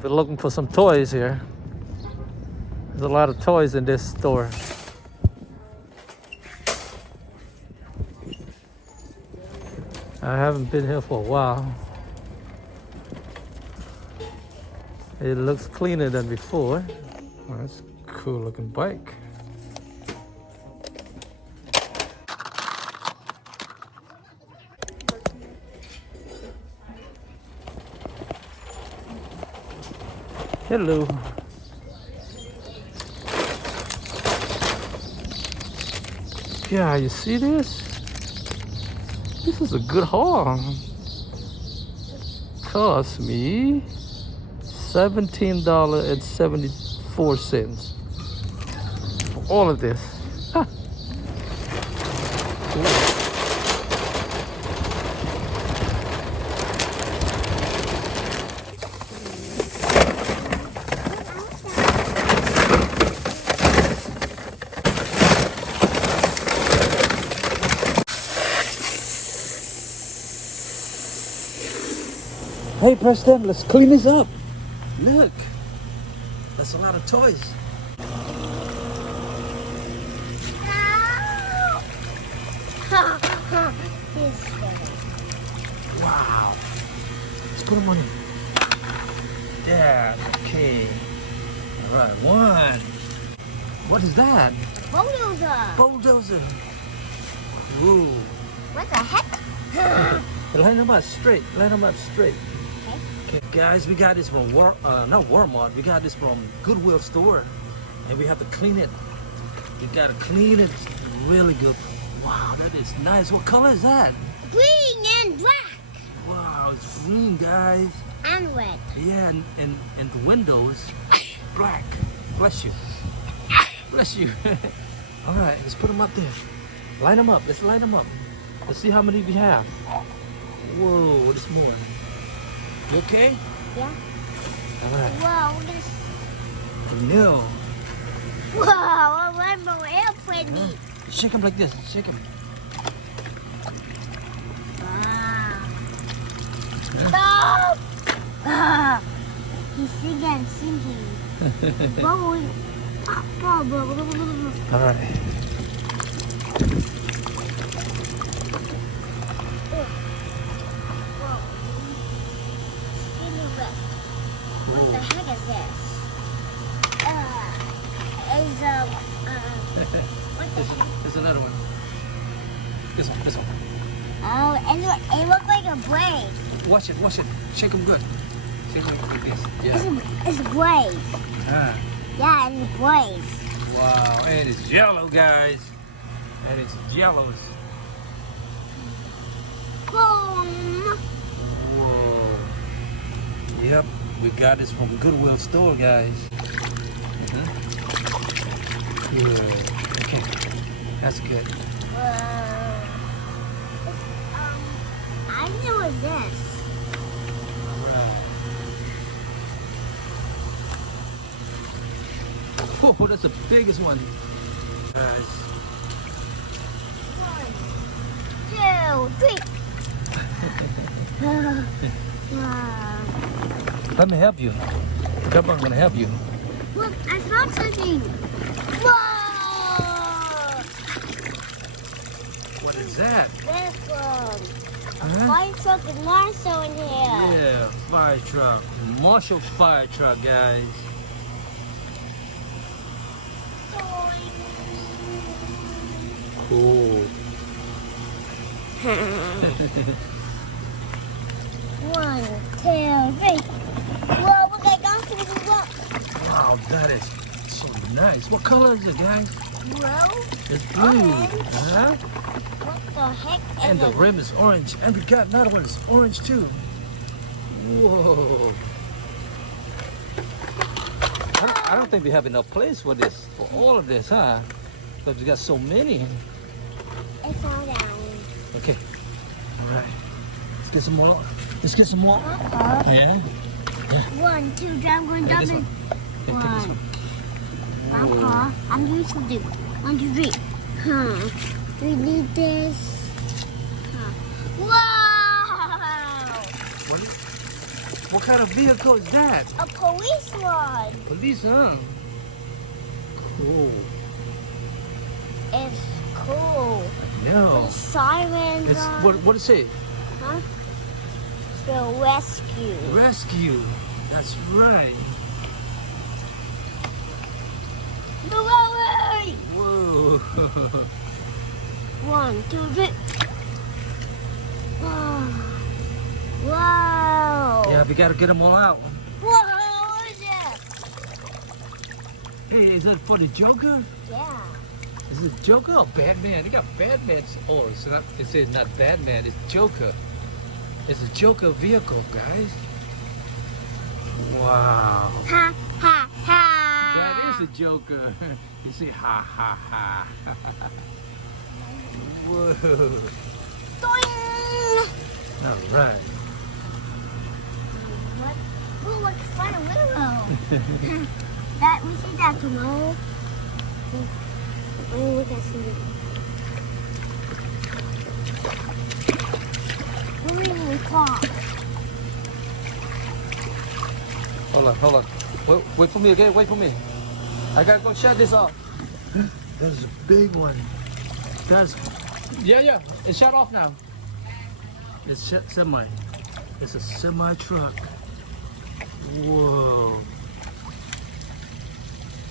We're looking for some toys here. There's a lot of toys in this store. I haven't been here for a while. It looks cleaner than before. Oh, that's a cool looking bike. Hello. Yeah, you see this? This is a good haul. Cost me $17.74 for all of this. Huh. Cool. Hey Preston, let's clean this up. Look, that's a lot of toys. Wow. Let's put them on here. Yeah, okay. All right, one. What is that? Bulldozer. Bulldozer. Ooh. What the heck? Line them up straight. Line them up straight. Okay, guys, we got this from not Walmart. We got this from Goodwill store, and we have to clean it. We gotta clean it really good. Wow, that is nice. What color is that? Green and black. Wow, it's green, guys. And red. Yeah, and the windows black. Bless you. Bless you. All right, let's put them up there. Line them up. Let's line them up. Let's see how many we have. Whoa, there's more. You okay? Yeah. All right. Whoa, this. No. Whoa, a rainbow airplane meat. Shake them like this. Shake them. Stop! He's singing, singing. Bubble. All right. What the heck is this? What the heck? There's another one. This one. Oh, and it looks like a blade. Wash it. Shake them good. Shake them like this. Yeah. It's a blade. Ah. Yeah, and it's blades. Wow, and it's yellow, guys. And it's yellows. Boom. Whoa. Yep, we got this from Goodwill store, guys. Good. Okay, that's good. I know what this. All right. Whoa, that's the biggest one. Guys. 1, 2, 3. Let me help you. Come on, I'm gonna help you. Look, I found something. Whoa! What is that? This one. A fire truck with Marshall in here. Yeah, fire truck. Marshall's fire truck, guys. Cool. 1, 2, 3. Whoa, we got guns. Wow, that is so nice. What color is it, guys? Blue. It's blue. Orange. Uh-huh. What the heck? And the rim is orange. And we got another one that's orange too. Whoa. I don't think we have enough place for this, for all of this, huh? Because we got so many. It's all down. Okay. All right. Let's get some more. Let's get some more. Yeah. 1, 2, 3, I'm going down. This one. Yeah, take this one. I'm used to do 1, 2, 3. We need this. Wow! What kind of vehicle is that? A police one. Police, huh? Cool. It's cool. No. With sirens It's on. what does it say? Huh? The rescue. Rescue. That's right. No way! Whoa. 1, 2, 3. Wow. Wow. Yeah, we gotta get them all out. Whoa, what is that? Hey, is that for the Joker? Yeah. Is it Joker or Batman? They got Batman. Oh, it's not. It says not Batman. It's Joker. It's a Joker vehicle, guys. Wow. Ha, ha, ha. That is a Joker. You say ha ha ha. Whoa. Doing. All right. What? Oh, look, it's by the window. That, we see that tomorrow. Let me look at some. We're in the car. Hold on. Wait for me, okay? Wait for me. I gotta go shut this off. There's a big one. That's yeah. It's shut off now. It's semi. It's a semi truck. Whoa.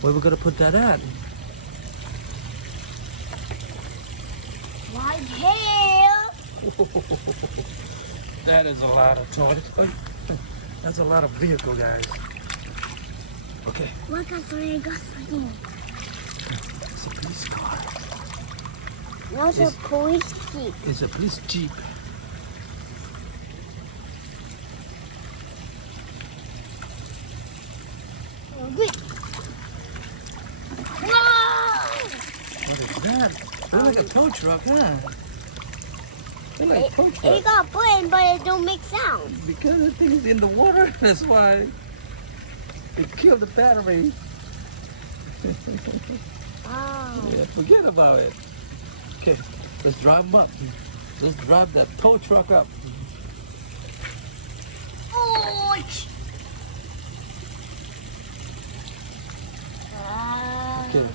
Where we gonna put that at? Right here. That is a lot of toys. That's a lot of vehicle, guys. Okay. Look at the gasoline. It's a police car. That's a police jeep. It's a police jeep. Good. Whoa! What is that? Looks like a tow truck, huh? Looks like a tow truck. It got button, but it don't make sound. Because the thing is in the water, that's why it killed the battery. Oh. Yeah, forget about it. Okay, let's drive them up. Let's drive that tow truck up. Ouch! Okay,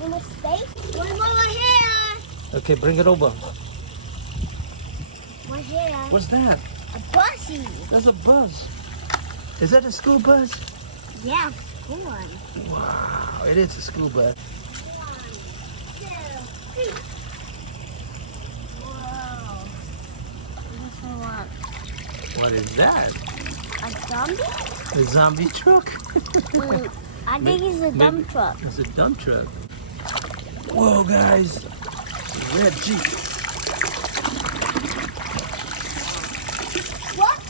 How much space? One more here. okay, bring it over. One here. What's that? A bussy. That's a bus. Is that a school bus? Yeah, school one. Wow, it is a school bus. 1, 2, 3. Whoa. This one. What is that? A zombie? A zombie truck? I think it's a dump truck. It's a dump truck. Whoa, guys. Red Jeep. What?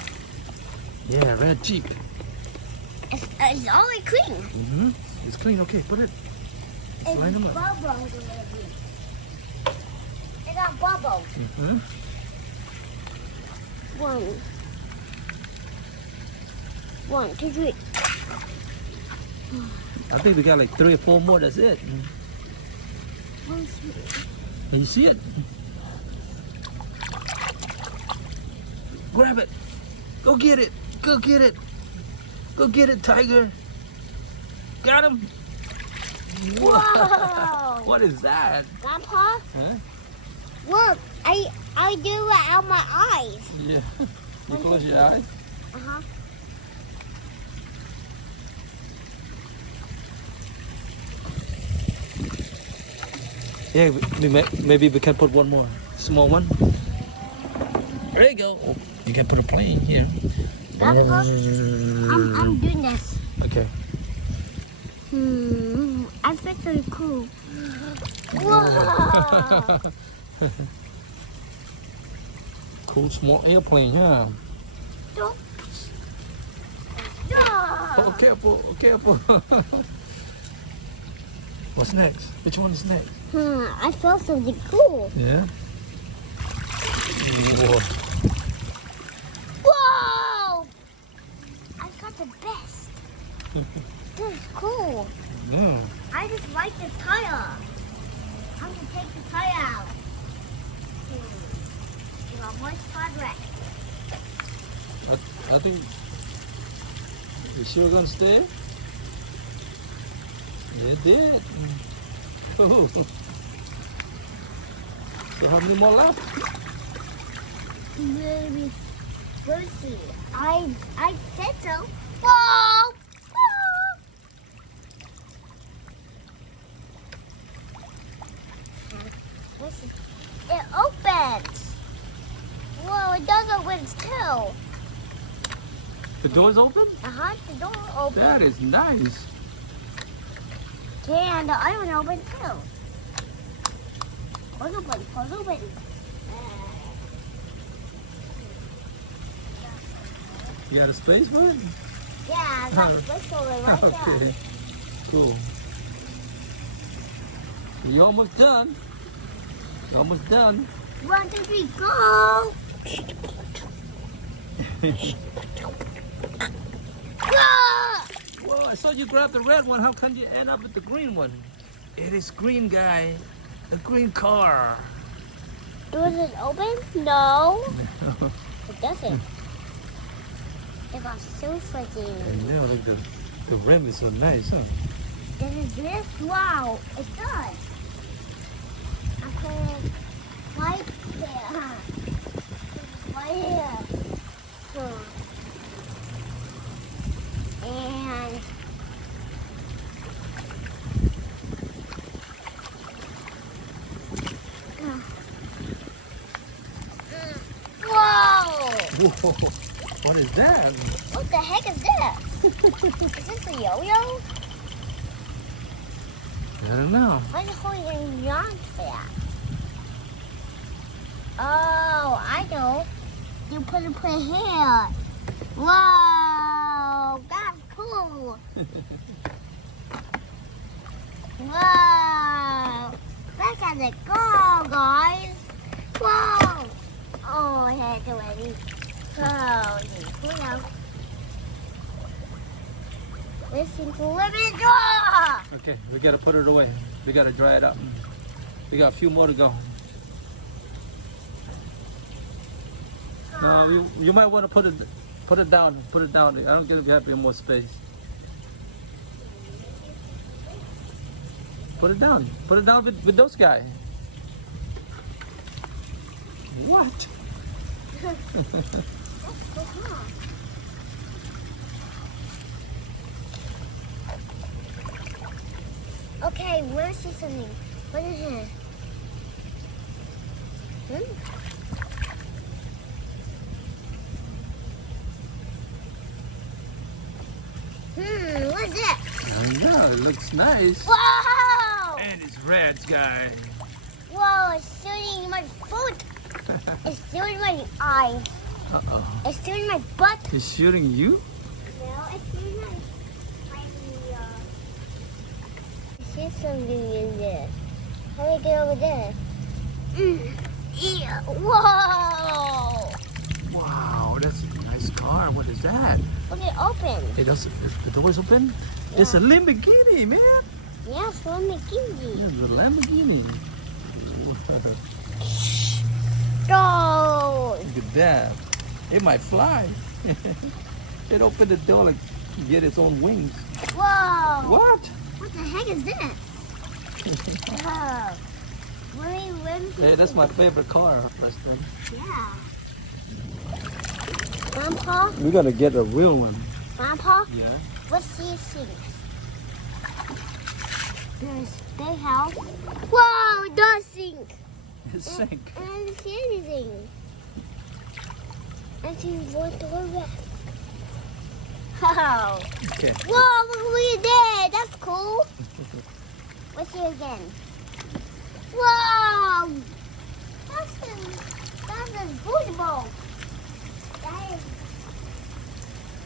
Yeah, red Jeep. It's always clean. Mm-hmm. It's clean. Okay, put it. It's line 'em up. bubbles. It got bubbles. Mm-hmm. 1, 2, 3. I think we got like 3 or 4 more. That's it. Can you see it? Grab it. Go get it. Go get it. Go get it, Tiger. Got him. Whoa! What is that? Grandpa, Huh? look, I do it out my eyes. Yeah. You close your eyes. Uh-huh. Yeah, maybe we can put one more. Small one. There you go. You can put a plane here. Grandpa, I'm doing this. Okay. I feel so cool. Whoa! Cool small airplane, yeah. Don't. Oh, careful, careful. What's next? Which one is next? I felt something cool. Yeah. Whoa. Whoa! I got the best. This is cool. Yeah. I just like the tire. I'm gonna take the tire out. You got one spot wreck. I think You sure gonna stay? It did. Ooh. So how many more left? Maybe. We'll see. I said so. Whoa! Whoa! It opens. Whoa, it does open too. The door's open? The door opens. That is nice. Yeah, and the other one opens too. Open. You got a space for it? Yeah, I got whistle right Okay, there. cool. You're almost done. You're almost done. 1, 2, 3, go! Whoa, I saw you grab the red one. How come you end up with the green one? It is green, guy. The green car. Does it open? No. It doesn't. It got so fuzzy. I know, look, the rim is so nice, huh? This is this? Wow, it does. Okay, right there. Right here. And whoa! Whoa, what is that? What the heck is this? Is this a yo-yo? I don't know. What's holding yarn for that? Oh, I know. You put it here. Whoa, that's cool. Whoa, look at it go, guys. Whoa. Oh, I had to ready. Oh, you know. Listen to living draw. Okay, we gotta put it away. We gotta dry it up. We got a few more to go. No, you might want to put it down. Put it down. I don't think we have any more space. Put it down. Put it down with those guys. What? Okay, where's this something? What is it? What's it? I know, it looks nice. Whoa! And it's red, guy. Whoa, it's shooting my foot. It's shooting my eyes. Uh-oh. It's shooting my butt. It's shooting you? No, it's shooting my I see something in there. How do I get over there? Yeah. Whoa! Wow, that's a nice car. What is that? Look, it open. Hey, the door's open? Yeah. It's a Lamborghini, man. Yeah, it's one McKinsey. Yeah, it's a Lamborghini. No! Look at that. It might fly. It opened the door like to get its own wings. Whoa! What? What the heck is this? Whoa. Hey, that's my favorite car, Preston. Yeah. Grandpa? We gotta get a real one. Grandpa? Yeah. What's these things? There's big house. Whoa, it does sink. It sank. I didn't see anything. I see one to the left. Wow. Okay. Whoa, look at that. That's cool. Let's see again. Whoa. That's a booty bowl. That is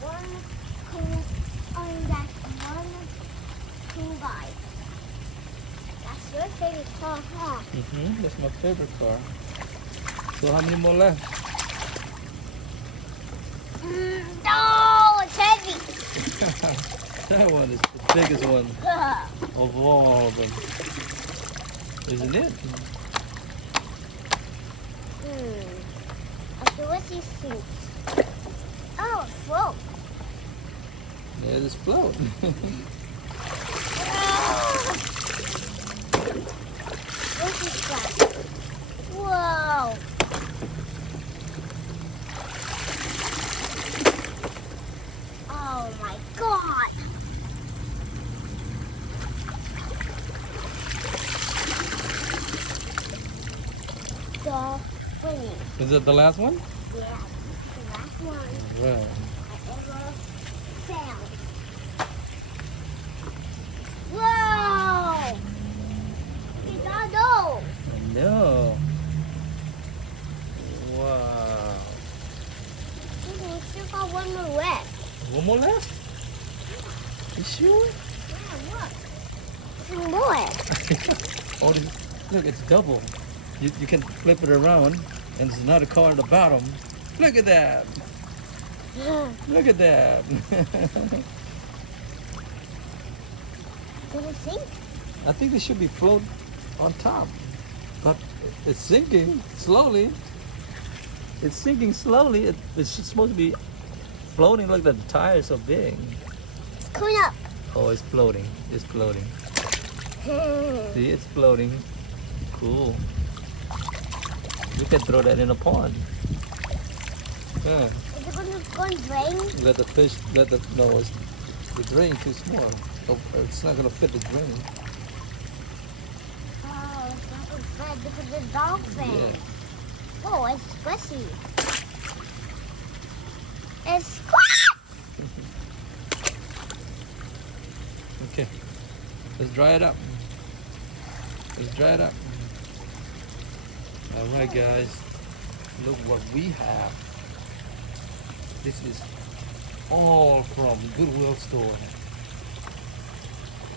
one cool, that's one cool guy. That's your favorite car, huh? That's my favorite car. So how many more left? No, it's heavy. That one is the biggest one of all of them. Isn't it? Okay, what's these things? Oh, float. Yeah, just float. This is flat. Whoa. Oh my god. The winning. Is it the last one? Yeah, the last one Well, I ever found. Whoa! It's all those. no. Wow. We still got one more left. One more left? You sure? Yeah, look. Some more. Oh, look, it's double. You can flip it around, and there's another car at the bottom. Look at that. Look at that. Did it sink? I think they should be float on top, but it's sinking slowly. It's sinking slowly. It's supposed to be floating. Look, the tires so big. It's coming up. Oh, it's floating. It's floating. See, it's floating. Cool. You can throw that in a pond. Yeah. Is it going to go and drain? Let the fish, no, it's the drain too small. Oh, it's not gonna fit the drain. Oh, it's not good bad because the dolphin. Yeah. Oh, it's squishy. It's squish! Okay, let's dry it up. Let's dry it up. All right, guys, look what we have. This is all from Goodwill store.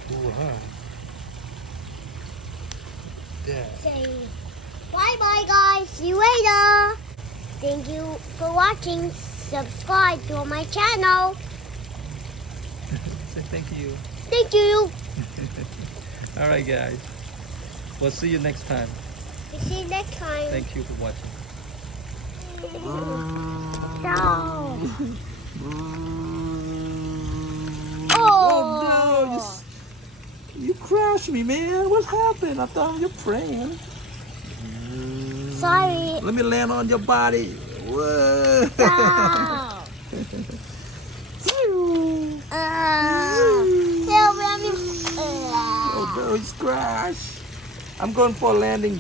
Cool, huh? Yeah. Say bye-bye, guys. See you later. Thank you for watching. Subscribe to my channel. Say thank you. Thank you. All right, guys. We'll see you next time. See you next time. Thank you for watching. No. Oh no! You crashed me, man. What happened? I thought you were praying. Sorry. Let me land on your body. Whoa! No. Help me. Oh no, he's crashed. I'm going for a landing.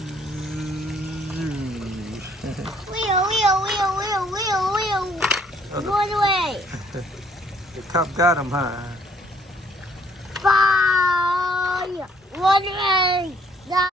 Wheel. Run away. The cop got him, huh? Bye. Run away.